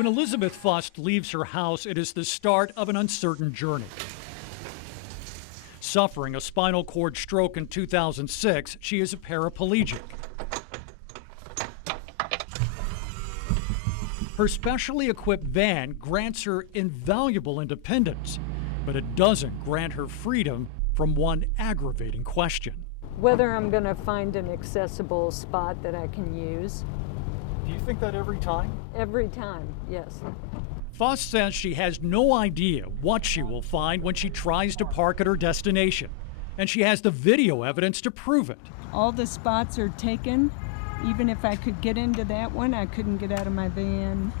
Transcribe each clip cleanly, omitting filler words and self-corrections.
When Elizabeth Fust leaves her house, it is the start of an uncertain journey. Suffering a spinal cord stroke in 2006, she is a paraplegic. Her specially equipped van grants her invaluable independence, but it doesn't grant her freedom from one aggravating question. Whether I'm going to find an accessible spot that I can use. Do you think that every time? Every time, yes. Fust says she has no idea what she will find when she tries to park at her destination, and she has the video evidence to prove it. All the spots are taken. Even if I could get into that one, I couldn't get out of my van.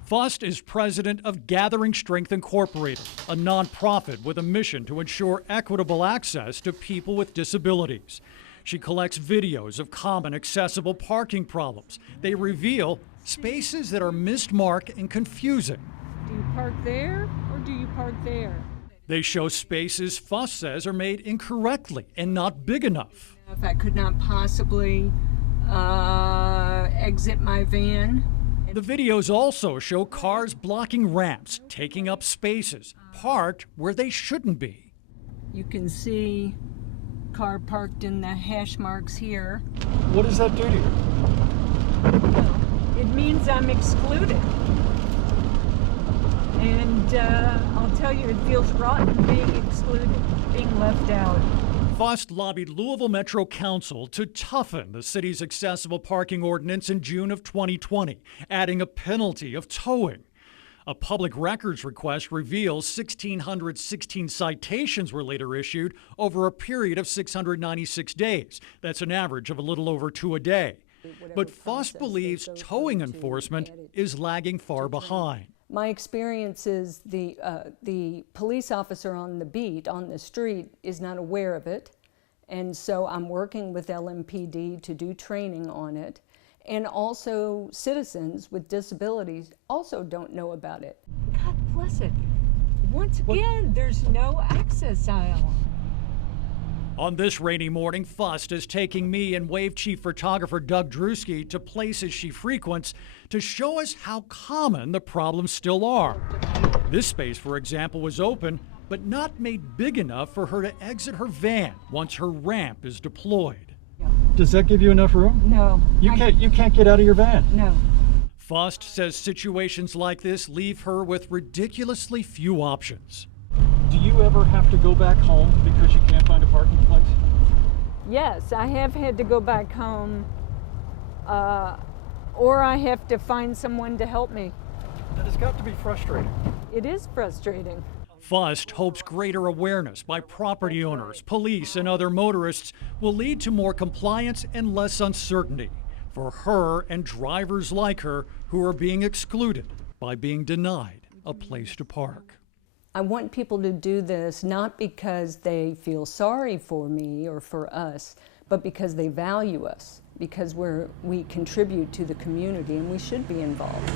Fust is president of Gathering Strength Incorporated, a nonprofit with a mission to ensure equitable access to people with disabilities. She collects videos of common accessible parking problems. They reveal spaces that are mismarked and confusing. Do you park there or do you park there? They show spaces Fust says are made incorrectly and not big enough. If I could not possibly exit my van. The videos also show cars blocking ramps, taking up spaces, parked where they shouldn't be. You can see car parked in the hash marks here. What does that do to you? Well, it means I'm excluded. And I'll tell you, it feels rotten being excluded, being left out. Fust lobbied Louisville Metro Council to toughen the city's accessible parking ordinance in June of 2020, adding a penalty of towing. A public records request reveals 1,616 citations were later issued over a period of 696 days. That's an average of a little over 2 a day. But Fust believes towing enforcement is lagging far behind. My experience is the police officer on the beat, on the street, is not aware of it. And so I'm working with LMPD to do training on it. And also citizens with disabilities also don't know about it. God bless it. Once again, there's no access aisle. On this rainy morning, Fust is taking me and Wave Chief photographer Doug Drewski to places she frequents to show us how common the problems still are. This space, for example, was open, but not made big enough for her to exit her van once her ramp is deployed. Does that give you enough room? No. You can't get out of your van? No. Fust says situations like this leave her with ridiculously few options. Do you ever have to go back home because you can't find a parking place? Yes, I have had to go back home, or I have to find someone to help me. That has got to be frustrating. It is frustrating. Fust hopes greater awareness by property owners, police, and other motorists will lead to more compliance and less uncertainty for her and drivers like her who are being excluded by being denied a place to park. I want people to do this not because they feel sorry for me or for us, but because they value us, because we contribute to the community and we should be involved.